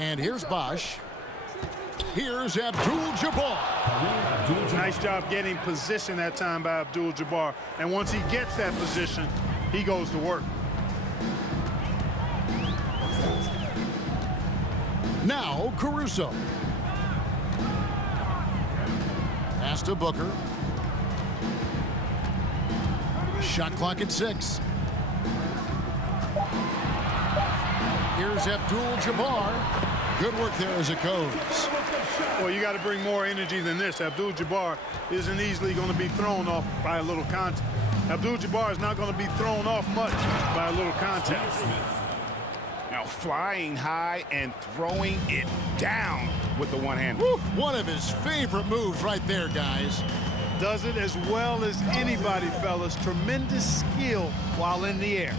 And here's Bosch. Here's Abdul-Jabbar. Nice job getting position that time by Abdul-Jabbar. And once he gets that position, he goes to work. Now Caruso. Pass to Booker. Shot clock at 6. Here's Abdul-Jabbar. Good work there as it goes. Well, you got to bring more energy than this. Abdul-Jabbar isn't easily going to be thrown off by a little contact. Abdul-Jabbar is not going to be thrown off much by a little contact. Now flying high and throwing it down with the one-hander. One of his favorite moves right there, guys. Does it as well as anybody, fellas. Tremendous skill while in the air.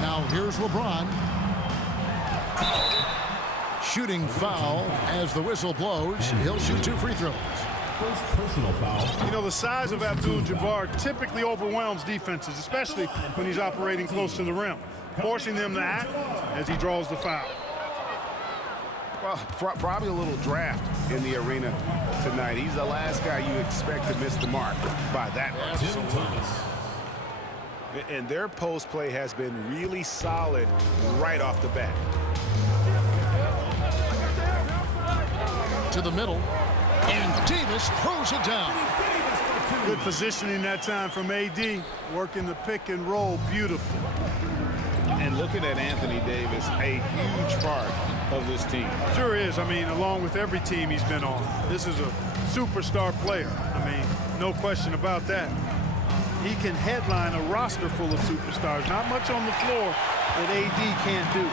Now here's LeBron. Shooting foul as the whistle blows. He'll shoot 2 free throws. First personal foul. You know, the size of Abdul-Jabbar typically overwhelms defenses, especially when he's operating close to the rim, forcing them to act as he draws the foul. Well, probably a little draft in the arena tonight. He's the last guy you expect to miss the mark by that much. And their post play has been really solid right off the bat. To the middle, and Davis throws it down. Good positioning that time from AD, working the pick and roll beautifully. And looking at Anthony Davis, a huge part of this team. Sure is. I mean, along with every team he's been on, this is a superstar player. I mean, no question about that. He can headline a roster full of superstars. Not much on the floor that AD can't do.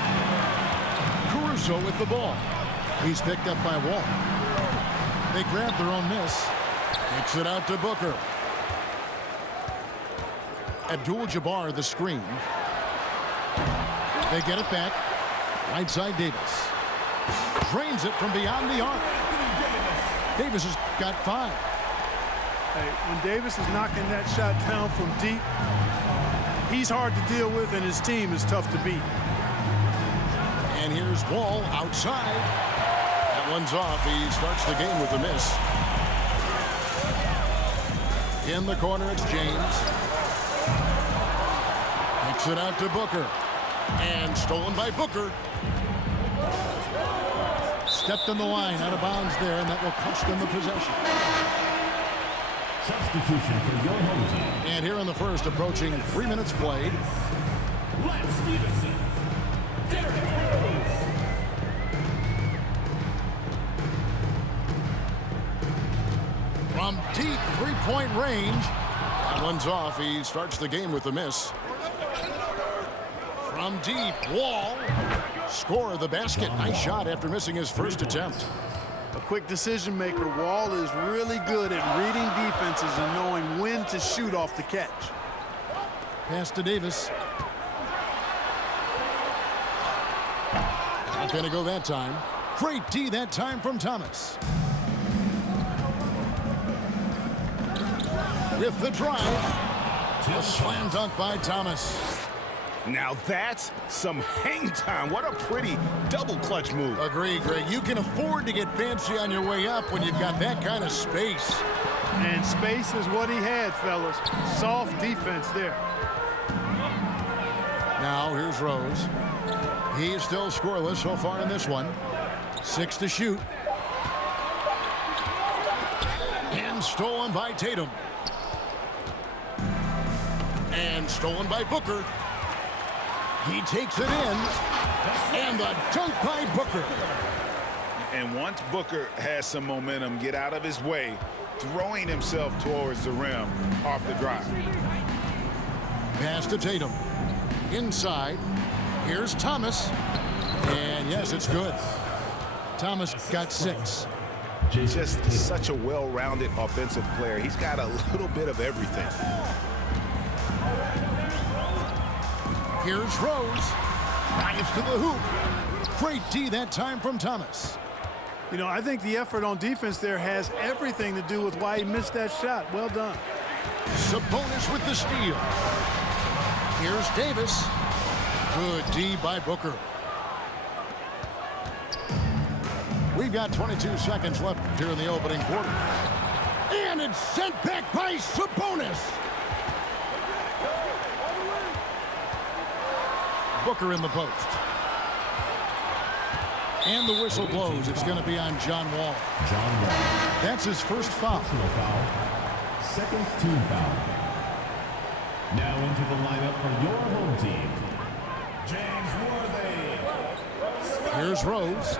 Caruso with the ball. He's picked up by Wall. They grab their own miss. Kicks it out to Booker. Abdul-Jabbar the screen. They get it back. Right side Davis. Drains it from beyond the arc. Davis has got 5. Hey, when Davis is knocking that shot down from deep, he's hard to deal with, and his team is tough to beat. And here's Wall outside. That one's off. He starts the game with a miss. In the corner, it's James. Kicks it out to Booker. And stolen by Booker. Stepped on the line, out of bounds there, and that will cost them the possession. Substitution for Younghoe. And here in the first, approaching 3 minutes played. Lance Stevenson. Derrick Rose. From deep three-point range. That one's off. He starts the game with a miss. From deep, Wall. Score the basket. Nice shot after missing his first attempt. A quick decision maker. Wall is really good at reading defenses and knowing when to shoot off the catch. Pass to Davis. Not going to go that time. Great D that time from Thomas. With the drive. A slam dunk by Thomas. Now that's some hang time. What a pretty double clutch move. Agree, Greg. You can afford to get fancy on your way up when you've got that kind of space. And space is what he had, fellas. Soft defense there. Now here's Rose. He's still scoreless so far in this one. 6 to shoot. And stolen by Tatum. And stolen by Booker. He takes it in, and the dunk by Booker. And once Booker has some momentum, get out of his way, throwing himself towards the rim off the drive. Pass to Tatum. Inside, here's Thomas. And yes, it's good. Thomas got 6. Just such a well-rounded offensive player. He's got a little bit of everything. Here's Rose. Drives to the hoop. Great D that time from Thomas. You know, I think the effort on defense there has everything to do with why he missed that shot. Well done. Sabonis with the steal. Here's Davis. Good D by Booker. We've got 22 seconds left here in the opening quarter. And it's sent back by Sabonis. Booker in the post. And the whistle blows. It's going to be on John Wall. John Wall. That's his first foul. Personal foul. Second team foul. Now into the lineup for your home team, James Worthy. Here's Rose.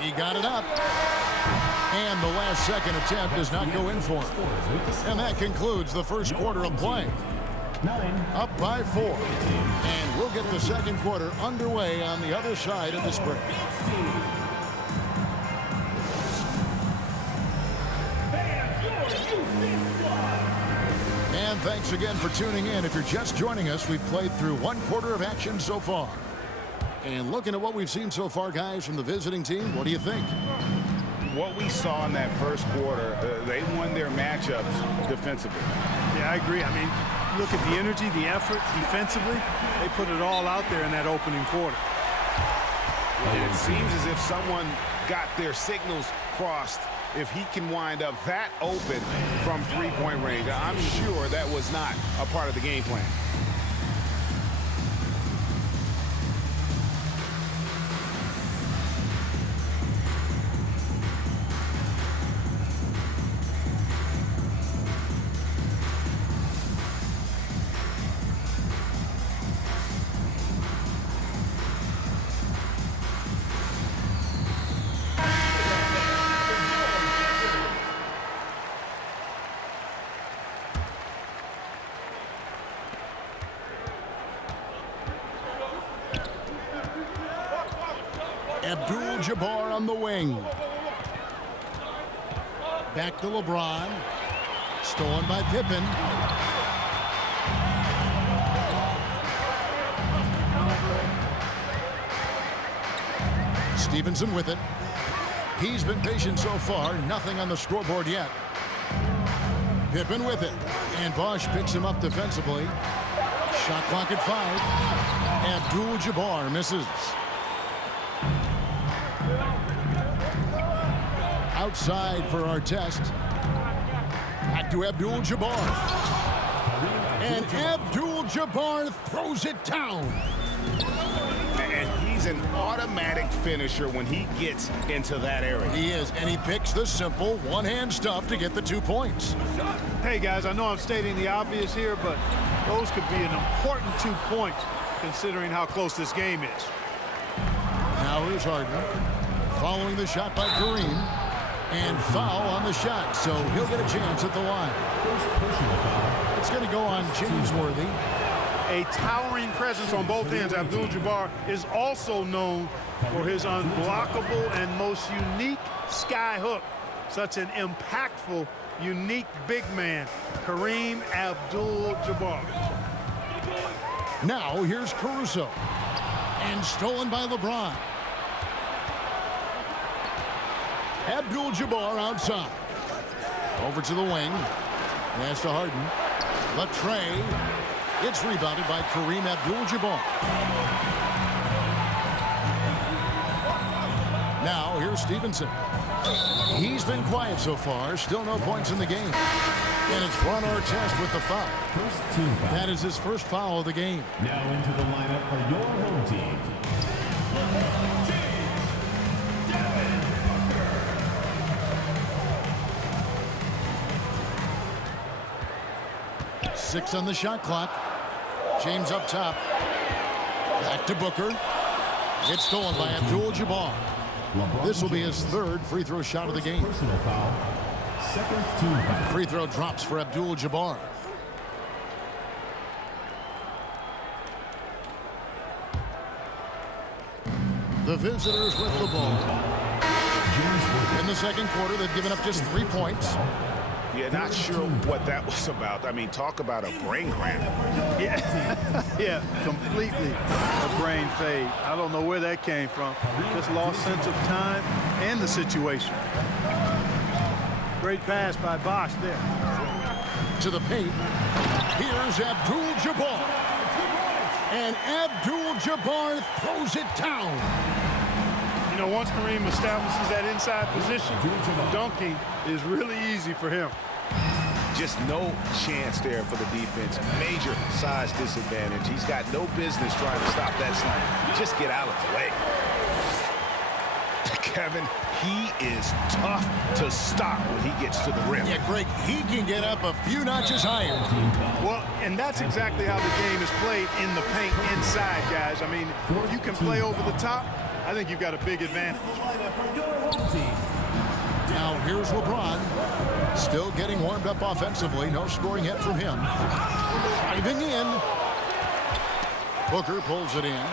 He got it up. And the last second attempt does not go in for him. And that concludes the first quarter of play. Up by 4. And we'll get the second quarter underway on the other side of this break. And thanks again for tuning in. If you're just joining us, we've played through one quarter of action so far. And looking at what we've seen so far, guys, from the visiting team, what do you think? What we saw in that first quarter, they won their matchups defensively. Yeah, I agree. I mean, look at the energy, the effort defensively. They put it all out there in that opening quarter. And it seems as if someone got their signals crossed. If he can wind up that open from three-point range, I'm sure that was not a part of the game plan. Abdul-Jabbar on the wing. Back to LeBron. Stolen by Pippen. Stevenson with it. He's been patient so far. Nothing on the scoreboard yet. Pippen with it. And Bosch picks him up defensively. Shot clock at 5. Abdul-Jabbar misses. Outside for our test. Back to Abdul-Jabbar. And Abdul-Jabbar throws it down. And he's an automatic finisher when he gets into that area. He is, and he picks the simple one-hand stuff to get the 2 points. Hey, guys, I know I'm stating the obvious here, but those could be an important 2 points considering how close this game is. Now here's Harden. Following the shot by Kareem. And foul on the shot, so he'll get a chance at the line. It's going to go on James Worthy. A towering presence on both ends. Abdul-Jabbar is also known for his unblockable and most unique sky hook. Such an impactful, unique big man, Kareem Abdul-Jabbar. Now here's Caruso. And stolen by LeBron. Abdul-Jabbar outside. Over to the wing. Pass to Harden. Latrey. It's rebounded by Kareem Abdul-Jabbar. Now here's Stevenson. He's been quiet so far. Still no points in the game. And it's Ron Artest with the foul. First team foul. That is his first foul of the game. Now into the lineup for your home team, 6 on the shot clock. James up top. Back to Booker. It's stolen by Abdul-Jabbar. This will be his third free throw shot of the game. personal foul. Second team foul. Free throw drops for Abdul-Jabbar. The visitors with the ball. In the second quarter, they've given up just 3 points. Yeah, not sure what that was about. I mean, talk about a brain cramp. Yeah, completely a brain fade. I don't know where that came from. Just lost sense of time and the situation. Great pass by Bosch there. To the paint. Here's Abdul-Jabbar. And Abdul-Jabbar throws it down. You know, once Kareem establishes that inside position, dunking is really easy for him. Just no chance there for the defense. Major size disadvantage. He's got no business trying to stop that slam. Just get out of the way. Kevin, he is tough to stop when he gets to the rim. Yeah, Greg, he can get up a few notches higher. Well, and that's exactly how the game is played in the paint inside, guys. I mean, if you can play over the top, I think you've got a big advantage. Now here's LeBron, still getting warmed up offensively. No scoring yet from him. Driving in. Booker pulls it in.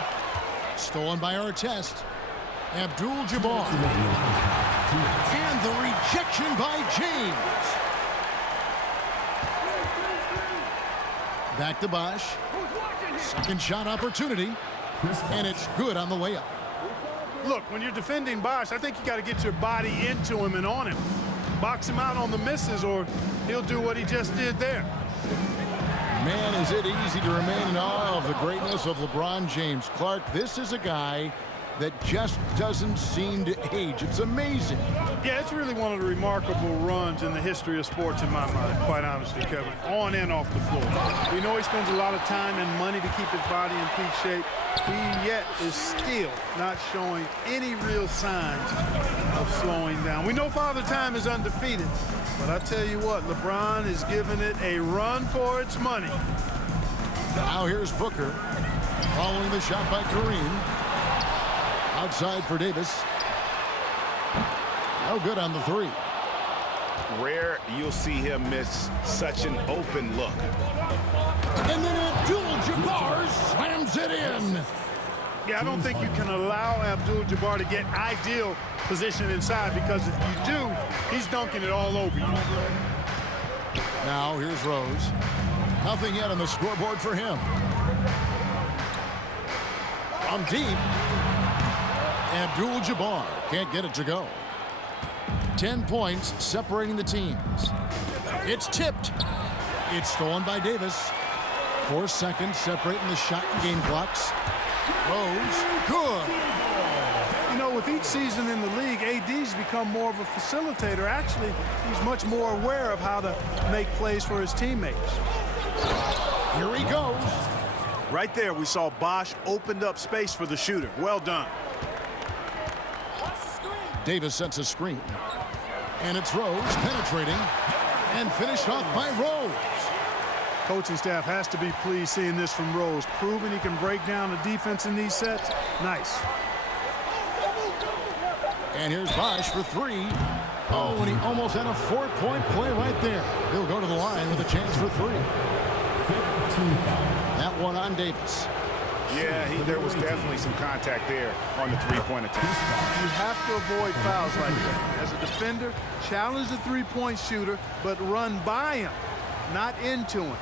Stolen by Artest. Abdul-Jabbar. And the rejection by James. Back to Bosh. Second shot opportunity. And it's good on the layup. Look, when you're defending Bosh, I think you got to get your body into him and on him. Box him out on the misses, or he'll do what he just did there. Man, is it easy to remain in awe of the greatness of LeBron James. Clark, this is a guy that just doesn't seem to age. It's amazing. Yeah, it's really one of the remarkable runs in the history of sports in my mind, quite honestly, Kevin, on and off the floor. We know he spends a lot of time and money to keep his body in peak shape. He yet is still not showing any real signs of slowing down. We know Father Time is undefeated, but I tell you what, LeBron is giving it a run for its money. Now here's Booker following the shot by Kareem. Outside for Davis. No good on the three. Rare you'll see him miss such an open look. And then Abdul-Jabbar slams it in. Yeah, I don't think you can allow Abdul-Jabbar to get ideal position inside, because if you do, he's dunking it all over you. Now here's Rose. Nothing yet on the scoreboard for him. From deep. Abdul-Jabbar can't get it to go. 10 points separating the teams. It's tipped. It's stolen by Davis. 4 seconds separating the shot and game clocks. Rose, good. You know, with each season in the league, AD's become more of a facilitator. Actually, he's much more aware of how to make plays for his teammates. Here he goes. Right there, we saw Bosh opened up space for the shooter. Well done. Davis sets a screen. And it's Rose penetrating and finished off by Rose. Coaching staff has to be pleased seeing this from Rose, proving he can break down the defense in these sets. Nice. And here's Bosh for three. Oh, and he almost had a 4-point play right there. He'll go to the line with a chance for three. That one on Davis. Yeah, there was definitely some contact there on the three-point attempt. You have to avoid fouls like that. As a defender, challenge the three-point shooter, but run by him, not into him.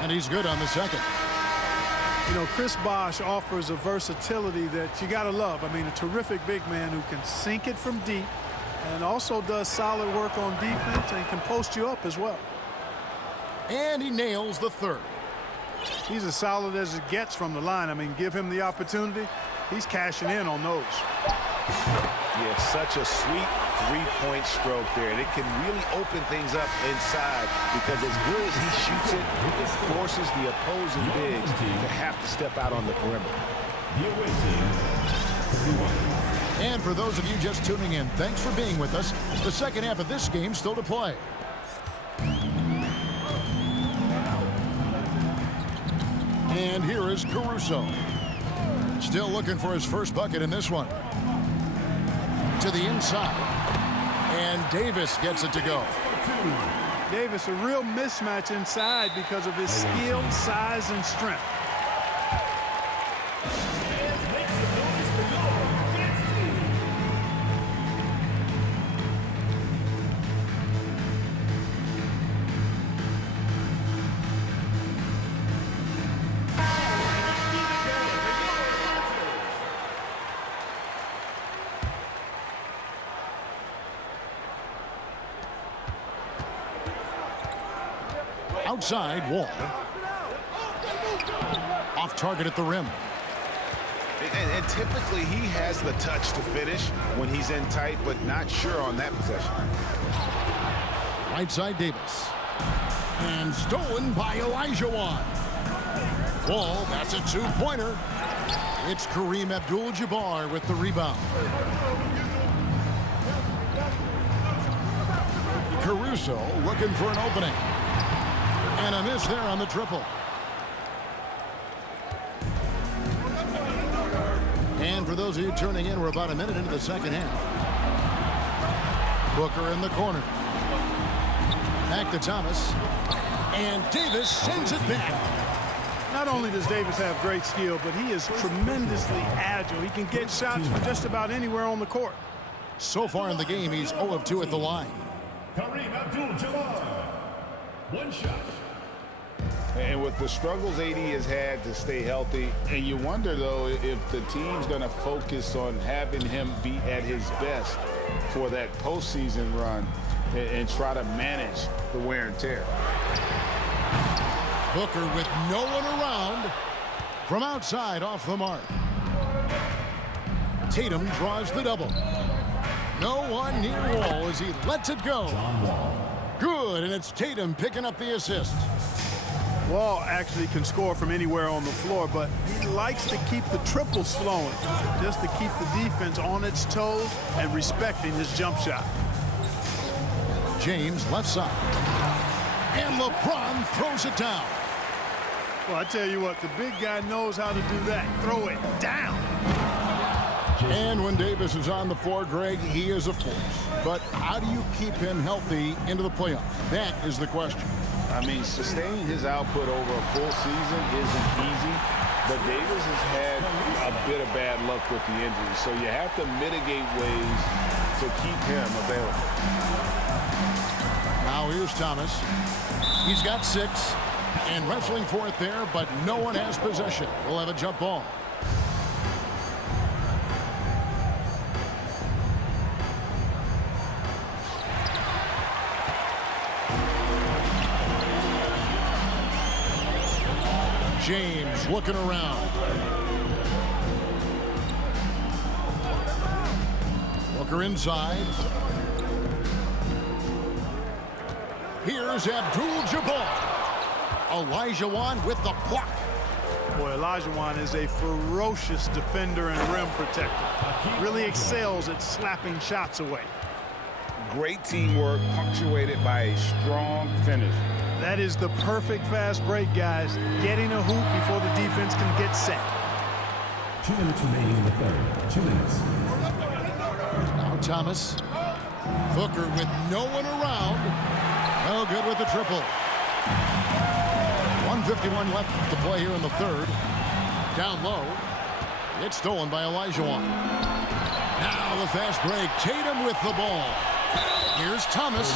And he's good on the second. You know, Chris Bosh offers a versatility that you got to love. I mean, a terrific big man who can sink it from deep and also does solid work on defense and can post you up as well. And he nails the third. He's as solid as it gets from the line. I mean, give him the opportunity. He's cashing in on those. Yeah, such a sweet three-point stroke there. And it can really open things up inside, because as good as he shoots it, it forces the opposing bigs to have to step out on the perimeter. And for those of you just tuning in, thanks for being with us. The second half of this game still to play. And here is Caruso. Still looking for his first bucket in this one. To the inside. And Davis gets it to go. Davis, a real mismatch inside because of his skill, size, and strength. Outside, Wall. Off target at the rim. And typically he has the touch to finish when he's in tight, but not sure on that possession. Right side Davis. And stolen by Olajuwon. Wall, that's a two-pointer. It's Kareem Abdul-Jabbar with the rebound. Caruso looking for an opening. And a miss there on the triple. And for those of you tuning in, we're about a minute into the second half. Booker in the corner. Back to Thomas. And Davis sends it back. Not only does Davis have great skill, but he is tremendously agile. He can get shots from just about anywhere on the court. So far in the game, he's 0 of 2 at the line. Kareem Abdul-Jabbar. One shot. And with the struggles AD has had to stay healthy, and you wonder, though, if the team's going to focus on having him be at his best for that postseason run and try to manage the wear and tear. Booker with no one around. From outside, off the mark. Tatum draws the double. No one near Wall as he lets it go. John Wall. Good, and it's Tatum picking up the assist. Wall actually can score from anywhere on the floor, but he likes to keep the triples flowing, just to keep the defense on its toes and respecting his jump shot. James left side. And LeBron throws it down. Well, I tell you what, the big guy knows how to do that. Throw it down. And when Davis is on the floor, Greg, he is a force. But how do you keep him healthy into the playoffs? That is the question. I mean, sustaining his output over a full season isn't easy, but Davis has had a bit of bad luck with the injury, so you have to mitigate ways to keep him available. Now here's Thomas. He's got 6 and wrestling for it there, but no one has possession. We'll have a jump ball. James looking around. Booker inside. Here's Abdul-Jabbar. Olajuwon with the block. Boy, Olajuwon is a ferocious defender and rim protector. Really excels at slapping shots away. Great teamwork punctuated by a strong finish. That is the perfect fast break, guys. Getting a hoop before the defense can get set. 2 minutes remaining in the third. 2 minutes. Now Thomas. Booker with no one around. No good with the triple. 1:51 left to play here in the third. Down low. It's stolen by Olajuwon. Now the fast break. Tatum with the ball. Here's Thomas.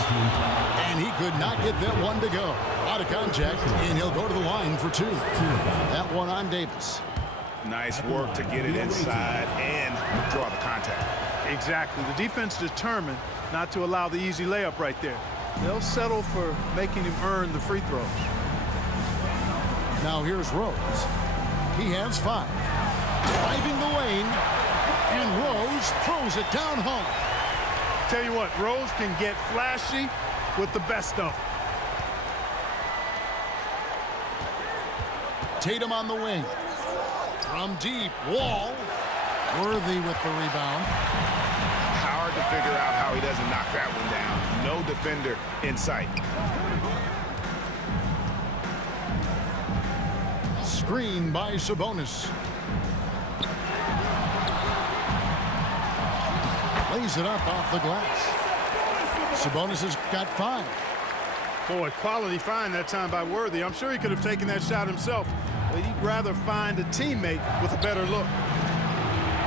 And he could not get that one to go. Out of contact, and he'll go to the line for 2. That one on Davis. Nice work to get it inside and draw the contact. Exactly. The defense determined not to allow the easy layup right there. They'll settle for making him earn the free throws. Now here's Rose. He has 5. Driving the lane, and Rose throws it down hard. Tell you what, Rose can get flashy with the best of them. Tatum on the wing. From deep, Wall. Worthy with the rebound. Hard to figure out how he doesn't knock that one down. No defender in sight. Screen by Sabonis. Lays it up off the glass. Sabonis has got 5. Boy, quality find that time by Worthy. I'm sure he could have taken that shot himself, but he'd rather find a teammate with a better look.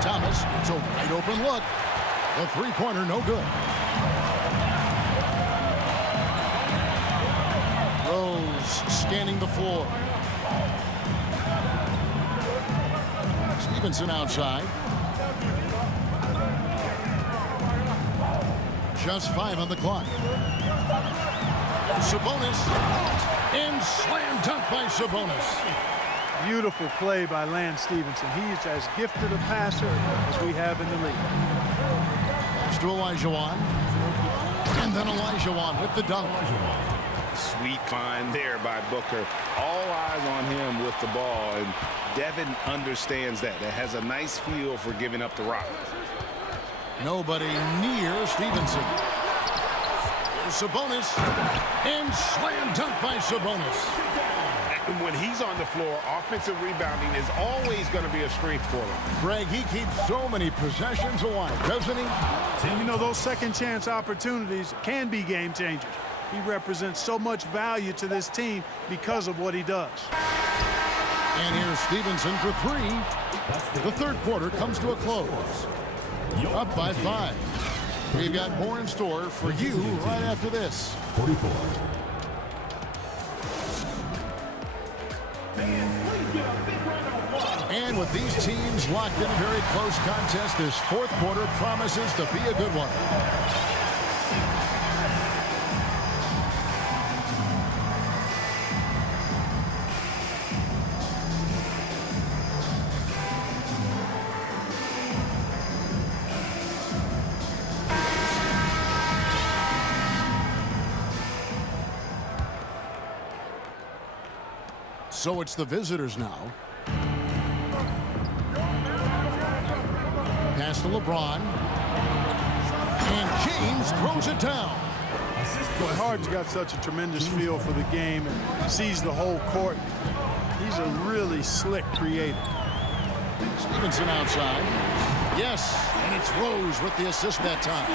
Thomas, it's a wide open look. The three-pointer, no good. Rose scanning the floor. Stevenson outside. Just 5 on the clock. Sabonis. And slam dunk by Sabonis. Beautiful play by Lance Stevenson. He's as gifted a passer as we have in the league. Pass to Olajuwon. And then Olajuwon with the dunk. Sweet find there by Booker. All eyes on him with the ball, and Devin understands that. That has a nice feel for giving up the rock. Nobody near Stevenson. Here's Sabonis. And slam dunk by Sabonis. And when he's on the floor, offensive rebounding is always going to be a strength for him. Greg, he keeps so many possessions alive, doesn't he? You know, those second chance opportunities can be game changers. He represents so much value to this team because of what he does. And here's Stevenson for three. The third quarter comes to a close. Up by 5. We've got more in store for you right after this. 44. And with these teams locked in a very close contest, this fourth quarter promises to be a good one. So it's the visitors now. Pass to LeBron. And James throws it down. Boy, Harden's got such a tremendous feel for the game and sees the whole court. He's a really slick creator. Stevenson outside. Yes, and it's Rose with the assist that time.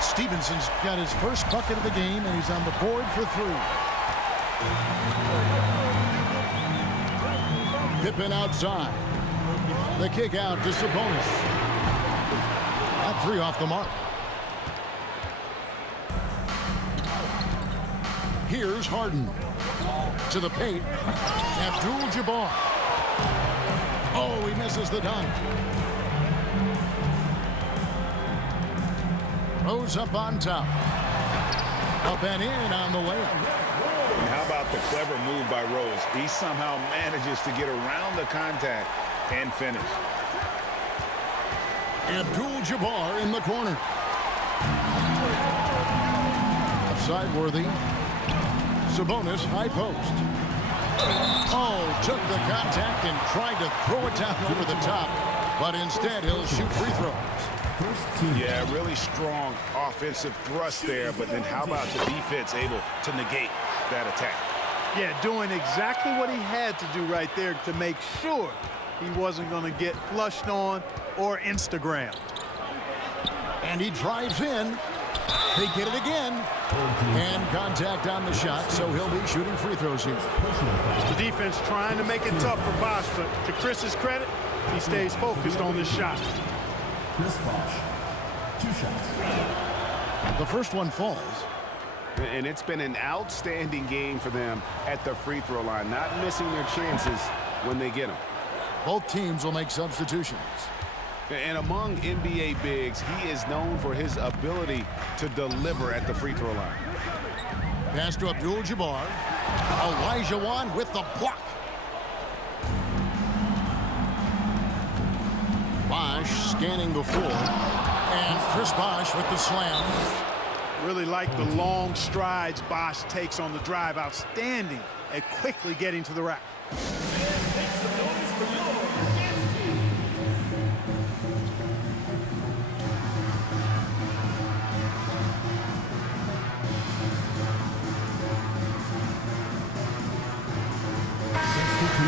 Stevenson's got his first bucket of the game, and he's on the board for 3. Pippen outside. The kick out to Sabonis. That 3 off the mark. Here's Harden. To the paint. Abdul-Jabbar. Oh, he misses the dunk. Rose up on top. Up and in on the layup. And how about the clever move by Rose? He somehow manages to get around the contact and finish. Abdul-Jabbar in the corner. Offside worthy. Sabonis high post. Oh, took the contact and tried to throw it down over the top, but instead he'll shoot free throws. Yeah, really strong offensive thrust there, but then how about the defense able to negate that attack? Yeah, doing exactly what he had to do right there to make sure he wasn't going to get flushed on or Instagrammed. And he drives in. They get it again. And contact on the shot, so he'll be shooting free throws here. The defense trying to make it tough for Bosh, but to Chris's credit, he stays focused on this shot. Chris Bosh, 2 shots. The first one falls. And it's been an outstanding game for them at the free throw line, not missing their chances when they get them. Both teams will make substitutions. And among NBA bigs, he is known for his ability to deliver at the free throw line. Pass to Abdul-Jabbar. Olajuwon with the block. Bosh scanning the floor. And Chris Bosh with the slam. Really like the long strides Bosh takes on the drive. Outstanding at quickly getting to the rack.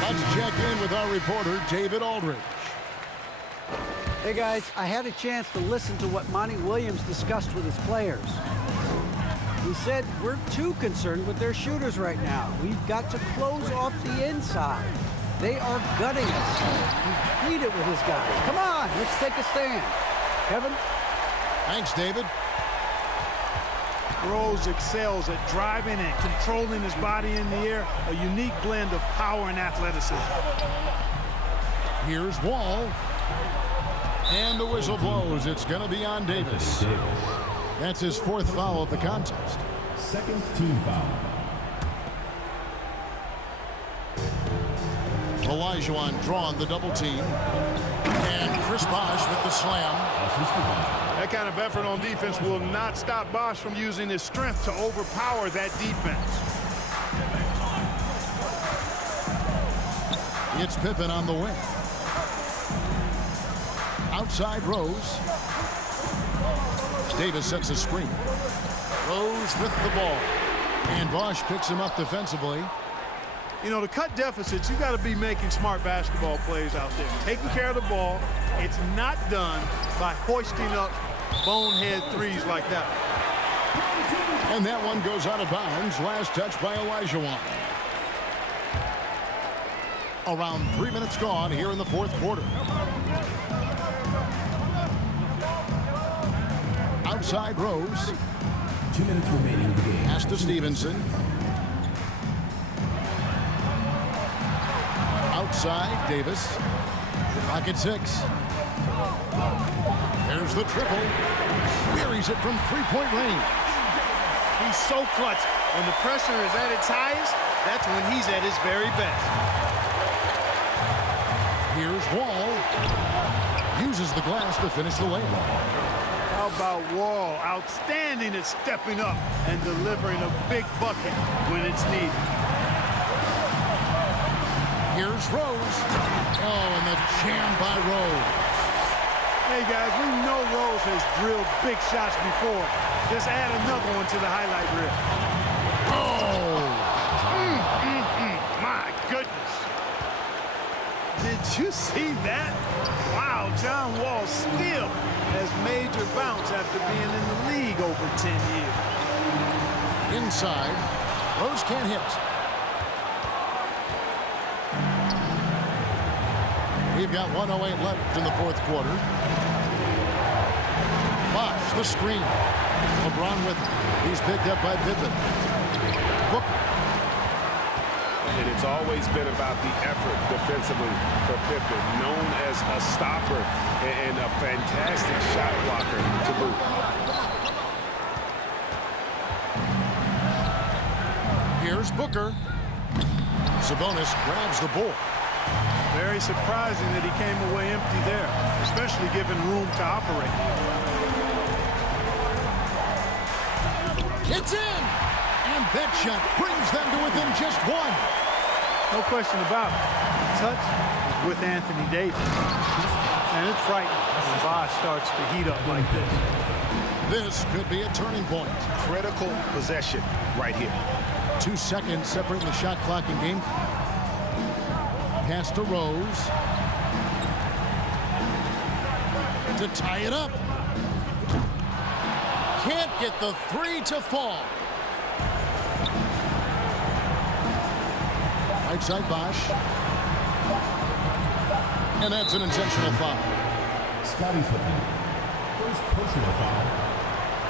Let's check in with our reporter, David Aldridge. Hey guys, I had a chance to listen to what Monty Williams discussed with his players. He said we're too concerned with their shooters right now. We've got to close off the inside. They are gutting us. He pleaded with his guys. Come on, let's take a stand. Kevin? Thanks, David. Rose excels at driving and controlling his body in the air. A unique blend of power and athleticism. Here's Wall. And the whistle blows. It's going to be on Davis. That's his 4th foul of the contest. Second team foul. Olajuwon drawing the double team. And Chris Bosh with the slam. That kind of effort on defense will not stop Bosh from using his strength to overpower that defense. It's Pippen on the wing. Outside Rose. Davis sets a screen. Rose with the ball. And Bosh picks him up defensively. You know, to cut deficits, you got to be making smart basketball plays out there. Taking care of the ball. It's not done by hoisting up bonehead threes like that. And that one goes out of bounds. Last touch by Olajuwon. Around 3 minutes gone here in the fourth quarter. Outside Rose. 2 minutes remaining in the game. Pass to Stevenson. Outside Davis. Rocket 6. There's the triple. Buries it from three-point range. He's so clutch. When the pressure is at its highest, that's when he's at his very best. Here's Wall. Uses the glass to finish the layup. How about Wall? Outstanding at stepping up and delivering a big bucket when it's needed. Here's Rose. Oh, and the jam by Rose. Hey, guys, we know Rose has drilled big shots before. Just add another one to the highlight reel. Oh! My goodness. Did you see that? Wow, John Wall still has major bounce after being in the league over 10 years. Inside. Rose can't hit. We've got 1:08 left in the fourth quarter. Bosh, the screen. LeBron with him. He's picked up by Pippen. Booker. And it's always been about the effort defensively for Pippen, known as a stopper and a fantastic shot blocker to boot. Here's Booker. Sabonis grabs the board. Very surprising that he came away empty there, especially given room to operate. It's in! And that shot brings them to within just one. No question about it. The touch is with Anthony Davis. And it's frightening when Bosh starts to heat up like this. This could be a turning point. Critical possession right here. 2 seconds separating the shot clock and game. Pass to Rose. To tie it up. Can't get the three to fall. Right side Bosh. And that's an intentional foul. Scottie Pippen. First personal foul.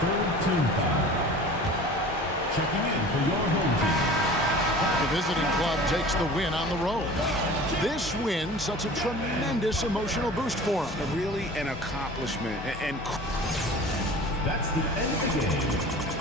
Third team foul. Checking in for your home team. The visiting club takes the win on the road. This win sets a tremendous emotional boost for them. Really an accomplishment. And that's the end of the game.